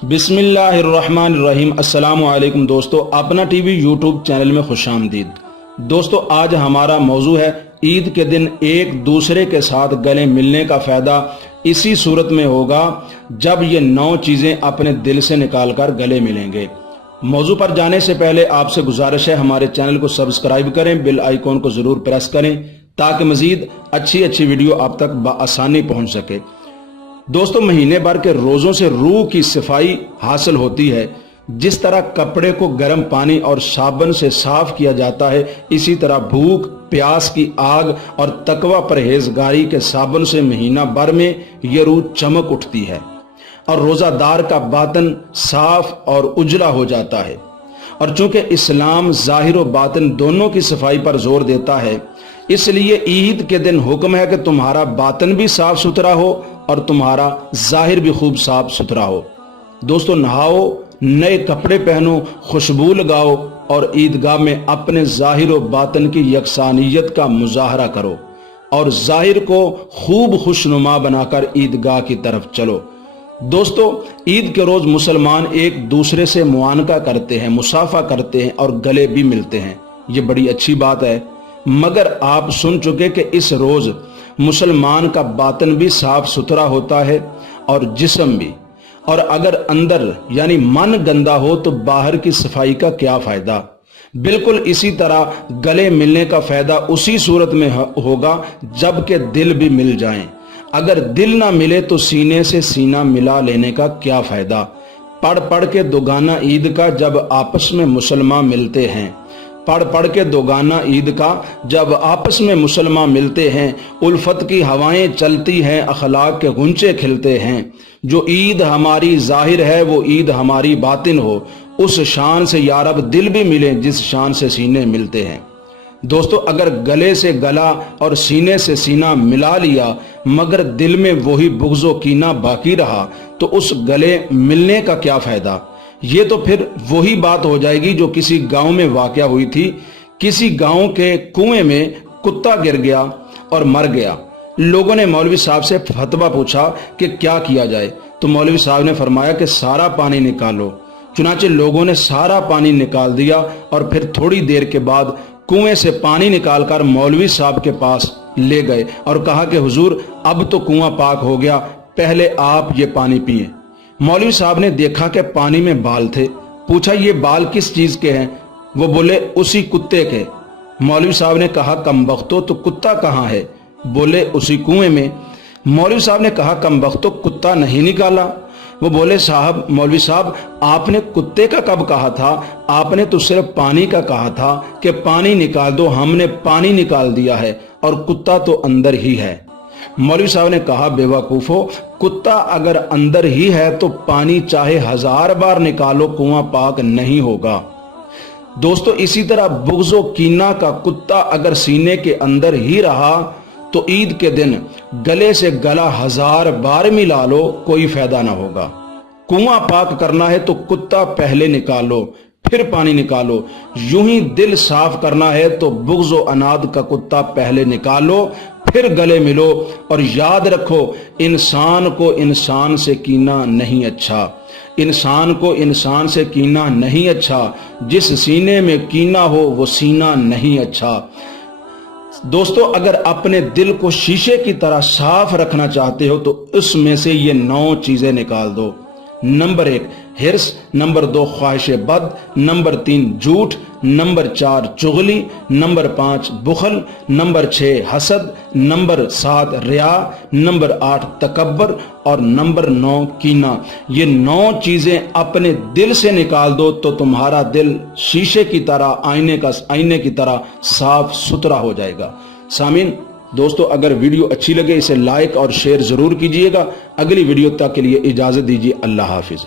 بسم اللہ الرحمن الرحیم۔ السلام علیکم دوستو، اپنا ٹی وی یوٹیوب چینل میں خوش آمدید۔ دوستو آج ہمارا موضوع ہے عید کے دن ایک دوسرے کے ساتھ گلے ملنے کا فائدہ اسی صورت میں ہوگا جب یہ 9 چیزیں اپنے دل سے نکال کر گلے ملیں گے۔ موضوع پر جانے سے پہلے آپ سے گزارش ہے ہمارے چینل کو سبسکرائب کریں، بیل آئیکن کو ضرور پریس کریں تاکہ مزید اچھی ویڈیو آپ تک بآسانی پہنچ سکے۔ دوستو مہینے بھر کے روزوں سے روح کی صفائی حاصل ہوتی ہے۔ جس طرح کپڑے کو گرم پانی اور صابن سے صاف کیا جاتا ہے، اسی طرح بھوک پیاس کی آگ اور تقوی پرہیزگاری کے صابن سے مہینہ بھر میں یہ روح چمک اٹھتی ہے اور روزہ دار کا باطن صاف اور اجلا ہو جاتا ہے۔ اور چونکہ اسلام ظاہر و باطن دونوں کی صفائی پر زور دیتا ہے، اس لیے عید کے دن حکم ہے کہ تمہارا باطن بھی صاف ستھرا ہو اور تمہارا ظاہر بھی خوب صاف ستھرا ہو۔ دوستو نہاؤ، نئے کپڑے پہنو، خوشبو لگاؤ اور عیدگاہ میں اپنے ظاہر و باطن کی یکسانیت کا مظاہرہ کرو اور ظاہر کو خوب خوشنما بنا کر عیدگاہ کی طرف چلو۔ دوستو عید کے روز مسلمان ایک دوسرے سے معانقہ کرتے ہیں، مصافحہ کرتے ہیں اور گلے بھی ملتے ہیں۔ یہ بڑی اچھی بات ہے، مگر آپ سن چکے کہ اس روز مسلمان کا باطن بھی صاف ستھرا ہوتا ہے اور جسم بھی، اور اگر اندر یعنی من گندا ہو تو باہر کی صفائی کا کیا فائدہ۔ بالکل اسی طرح گلے ملنے کا فائدہ اسی صورت میں ہوگا جب کہ دل بھی مل جائیں۔ اگر دل نہ ملے تو سینے سے سینہ ملا لینے کا کیا فائدہ۔ پڑھ کے دوگانہ عید کا جب آپس میں مسلمان ملتے ہیں، پڑھ کے دوگانہ عید کا جب آپس میں مسلمان ملتے ہیں، الفت کی ہوائیں چلتی ہیں، اخلاق کے غنچے کھلتے ہیں۔ جو عید ہماری ظاہر ہے وہ عید ہماری باطن ہو، اس شان سے یا رب دل بھی ملیں جس شان سے سینے ملتے ہیں۔ دوستو اگر گلے سے گلا اور سینے سے سینہ ملا لیا مگر دل میں وہی بغض و کینہ باقی رہا تو اس گلے ملنے کا کیا فائدہ۔ یہ تو پھر وہی بات ہو جائے گی جو کسی گاؤں میں واقع ہوئی تھی۔ کسی گاؤں کے کنویں میں کتا گر گیا اور مر گیا۔ لوگوں نے مولوی صاحب سے فتویٰ پوچھا کہ کیا کیا جائے، تو مولوی صاحب نے فرمایا کہ سارا پانی نکالو۔ چنانچہ لوگوں نے سارا پانی نکال دیا اور پھر تھوڑی دیر کے بعد کنویں سے پانی نکال کر مولوی صاحب کے پاس لے گئے اور کہا کہ حضور اب تو کنواں پاک ہو گیا، پہلے آپ یہ پانی پئیں۔ مولوی صاحب نے دیکھا کہ پانی میں بال تھے، پوچھا یہ بال کس چیز کے ہیں؟ وہ بولے اسی کتے کے۔ مولوی صاحب نے کہا کمبختو تو کتا کہاں ہے؟ بولے اسی کنویں میں۔ مولوی صاحب نے کہا کمبختو کتا نہیں نکالا؟ وہ بولے مولوی صاحب آپ نے کتے کا کب کہا تھا؟ آپ نے تو صرف پانی کا کہا تھا کہ پانی نکال دو، ہم نے پانی نکال دیا ہے اور کتا تو اندر ہی ہے۔ مولوی صاحب نے کہا بے وقوفو، کتا اگر اندر ہی ہے تو پانی چاہے 1000 بار نکالو کنواں پاک نہیں ہوگا۔ دوستو اسی طرح بغض و کینہ کا کتا اگر سینے کے اندر ہی رہا تو عید کے دن گلے سے گلا 1000 بار ملا لو کوئی فائدہ نہ ہوگا۔ کنواں پاک کرنا ہے تو کتا پہلے نکالو پھر پانی نکالو۔ یوں ہی دل صاف کرنا ہے تو بغض و عناد کا کتا پہلے نکالو پھر گلے ملو، اور یاد رکھو انسان کو انسان سے کینہ نہیں اچھا، انسان کو انسان سے کینہ نہیں اچھا، جس سینے میں کینہ ہو وہ سینہ نہیں اچھا۔ دوستو اگر اپنے دل کو شیشے کی طرح صاف رکھنا چاہتے ہو تو اس میں سے یہ 9 چیزیں نکال دو۔ نمبر 1 حرص، نمبر 2 خواہش بد، نمبر 3 جھوٹ، نمبر 4 چغلی، نمبر 5 بخل، نمبر 6 حسد، نمبر 7 ریا، نمبر 8 تکبر اور نمبر 9 کینہ۔ یہ 9 چیزیں اپنے دل سے نکال دو تو تمہارا دل شیشے کی طرح آئینے کی طرح صاف ستھرا ہو جائے گا۔ سامعین دوستو اگر ویڈیو اچھی لگے اسے لائک اور شیئر ضرور کیجئے گا۔ اگلی ویڈیو تک کے لیے اجازت دیجیے، اللہ حافظ۔